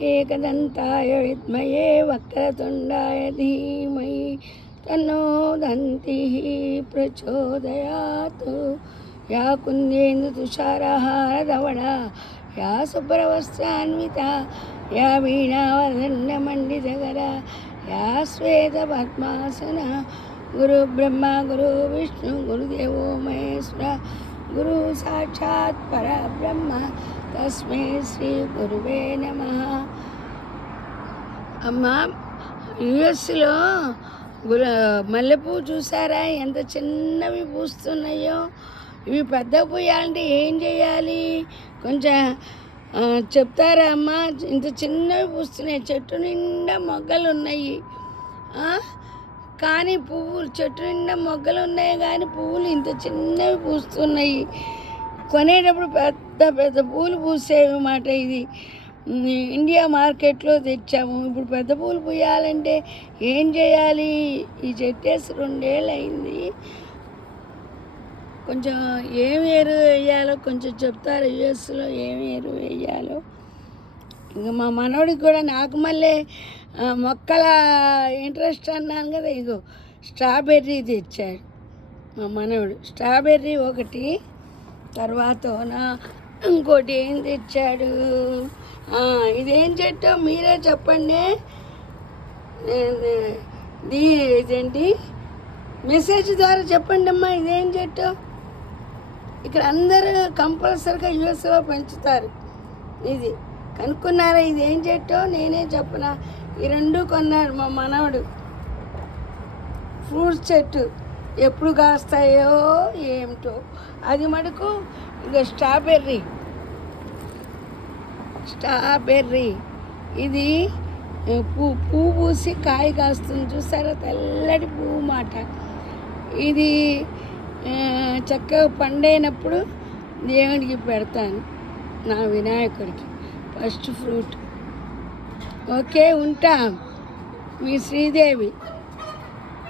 एकदन्ताय विद्महे वक्रतुण्डाय धीमहि तन्नो दन्तिः प्रचोदयात्। या कुन्देन्दुतुषारहारधवला या शुभ्रवस्त्रान्विता या वीणावदण्डमण्डितकरा या श्वेतपद्मासना गुरुब्रह्मा गुरुविष्णु गुरुदेवो महेश्वरा गुरु साक्षात् परब्रह्म तस्मै శ్రీ గురువే నమః. అమ్మ, యుఎస్లో మల్లెపూ చూసారా ఎంత చిన్నవి పూస్తున్నాయో? ఇవి పెద్ద పూయాలంటే ఏం చేయాలి కొంచెం చెప్తారా అమ్మ? ఇంత చిన్నవి పూస్తున్నాయి, చెట్టు నిండా మొగ్గలు ఉన్నాయి కానీ పువ్వులు, చెట్టు నిండా మొగ్గలు ఉన్నాయి కానీ పువ్వులు ఇంత చిన్నవి పూస్తున్నాయి. కొనేటప్పుడు పెద్ద పెద్ద పూలు పూసేవి మాట. ఇది ఇండియా మార్కెట్లో తెచ్చాము. ఇప్పుడు పెద్ద పూలు పూయాలంటే ఏం చేయాలి? ఈ చెట్టేసి 2 ఏళ్ళు అయింది. కొంచెం ఏం ఎరువు వేయాలో కొంచెం చెప్తారు. యుఎస్లో ఏం ఎరువు వేయాలో. ఇంకా మా మనవడికి కూడా, నాకు మళ్ళీ మొక్కల ఇంట్రెస్ట్ అన్నాను కదా, ఇగో స్ట్రాబెర్రీ తెచ్చాడు మా మనవడు. స్ట్రాబెర్రీ ఒకటి, తర్వాత ఇంకోటి ఏం తెచ్చాడు? ఇదేం చెట్టో మీరే చెప్పండి. ఇదేంటి మెసేజ్ ద్వారా చెప్పండి అమ్మా, ఇదేం చెట్టో? ఇక్కడ అందరూ కంపల్సరీగా యూఎస్లో పెంచుతారు. ఇది కనుక్కున్నారా? ఇదేం చెట్టో నేనే చెప్పనా? ఈ 2 కొన్నాడు మా మనవడు. ఫ్రూట్స్ చెట్టు ఎప్పుడు కాస్తాయో ఏమిటో. అది మటుకు ఇక స్ట్రాబెర్రీ ఇది పువ్వు పూసి కాయ కాస్తుంది చూసారా? తెల్లటి పువ్వు మాట. ఇది చక్కగా పండైనప్పుడు దేవుడికి పెడతాను, నా వినాయకుడికి ఫస్ట్ ఫ్రూట్. ఓకే, ఉంటా. మీ శ్రీదేవి.